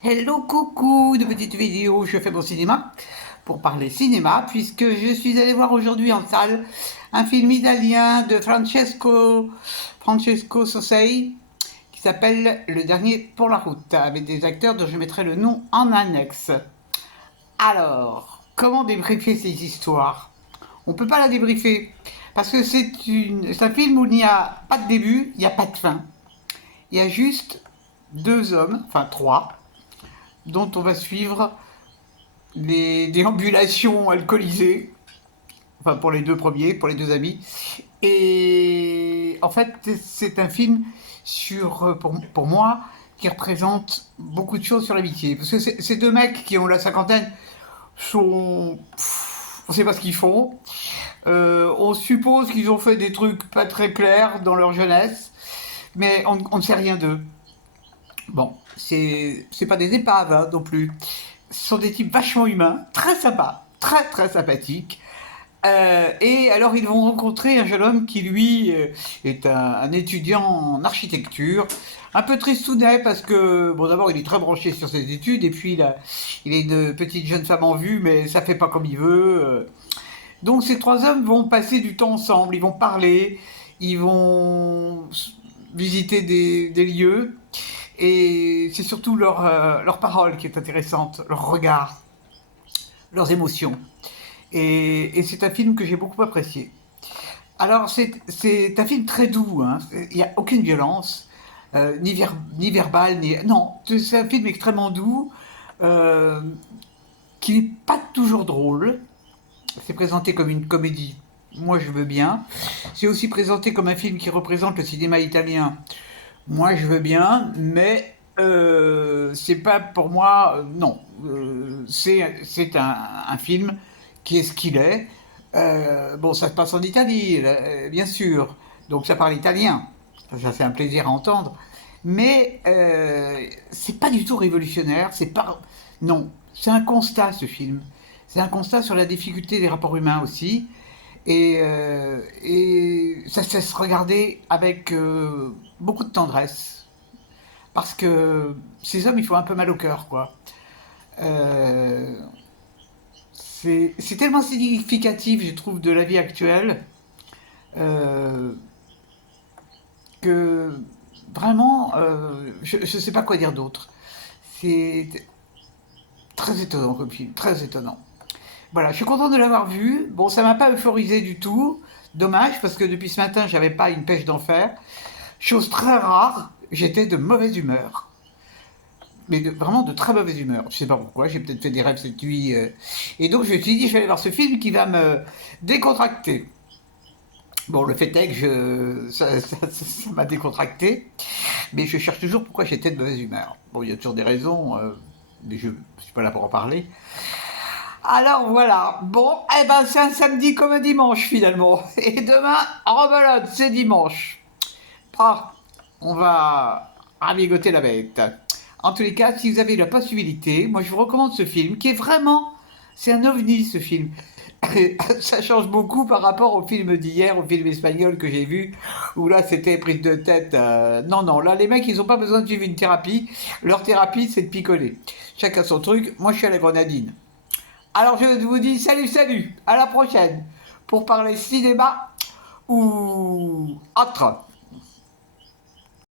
Hello coucou, de petites vidéos, je fais mon cinéma pour parler cinéma puisque je suis allé voir aujourd'hui en salle un film italien de Francesco Sossei qui s'appelle Le Dernier pour la route avec des acteurs dont je mettrai le nom en annexe. Alors, comment débriefer ces histoires? On peut pas la débriefer parce que c'est un film où il n'y a pas de début, il n'y a pas de fin. Il y a juste deux hommes, enfin trois, dont on va suivre les déambulations alcoolisées, enfin pour les deux premiers, pour les deux amis. Et en fait, c'est un film pour moi, qui représente beaucoup de choses sur l'amitié. Parce que ces deux mecs qui ont la cinquantaine sont... on ne sait pas ce qu'ils font. On suppose qu'ils ont fait des trucs pas très clairs dans leur jeunesse, mais on ne sait rien d'eux. Bon, c'est pas des épaves hein, non plus. Ce sont des types vachement humains, très sympas, très très sympathiques. Et alors ils vont rencontrer un jeune homme qui lui est un étudiant en architecture, un peu tristounet parce que bon d'abord il est très branché sur ses études et puis il a une petite jeune femme en vue mais ça fait pas comme il veut. Donc ces trois hommes vont passer du temps ensemble, ils vont parler, ils vont visiter des lieux et c'est surtout leur parole qui est intéressante, leur regard, leurs émotions. Et c'est un film que j'ai beaucoup apprécié. Alors, c'est un film très doux, hein. Il n'y a aucune violence, ni verbale, ni... Non, c'est un film extrêmement doux, euh, qui n'est pas toujours drôle. C'est présenté comme une comédie, moi je veux bien. C'est aussi présenté comme un film qui représente le cinéma italien, moi je veux bien, mais c'est pas pour moi, non. C'est un film qui est ce qu'il est. Bon, ça se passe en Italie, bien sûr, donc ça parle italien. Ça c'est un plaisir à entendre. Mais c'est pas du tout révolutionnaire, c'est pas... Non, c'est un constat ce film. C'est un constat sur la difficulté des rapports humains aussi. Et ça se laisse regarder avec beaucoup de tendresse. Parce que ces hommes, il faut un peu mal au cœur, quoi. Euh, c'est tellement significatif, je trouve, de la vie actuelle, euh, que vraiment, je ne sais pas quoi dire d'autre. C'est très étonnant comme film, très étonnant. Voilà, je suis content de l'avoir vu. Bon, ça m'a pas euphorisé du tout. Dommage, parce que depuis ce matin, j'avais pas une pêche d'enfer. Chose très rare, j'étais de mauvaise humeur. Mais vraiment de très mauvaise humeur. Je sais pas pourquoi, j'ai peut-être fait des rêves cette nuit. Et donc je me suis dit, je vais aller voir ce film qui va me décontracter. Bon, le fait est que ça m'a décontracté, mais je cherche toujours pourquoi j'étais de mauvaise humeur. Bon, il y a toujours des raisons, mais je ne suis pas là pour en parler. Alors voilà, bon, eh ben c'est un samedi comme un dimanche finalement. Et demain, rebelote, c'est dimanche. Ah, on va ravigoter la bête. En tous les cas, si vous avez la possibilité, moi je vous recommande ce film qui est vraiment, c'est un ovni ce film. Ça change beaucoup par rapport au film d'hier, au film espagnol que j'ai vu, où là c'était prise de tête. Non, non, là les mecs ils ont pas besoin de suivre une thérapie. Leur thérapie c'est de picoler. Chacun son truc, moi je suis à la grenadine. Alors je vous dis salut, salut, à la prochaine pour parler cinéma ou autre.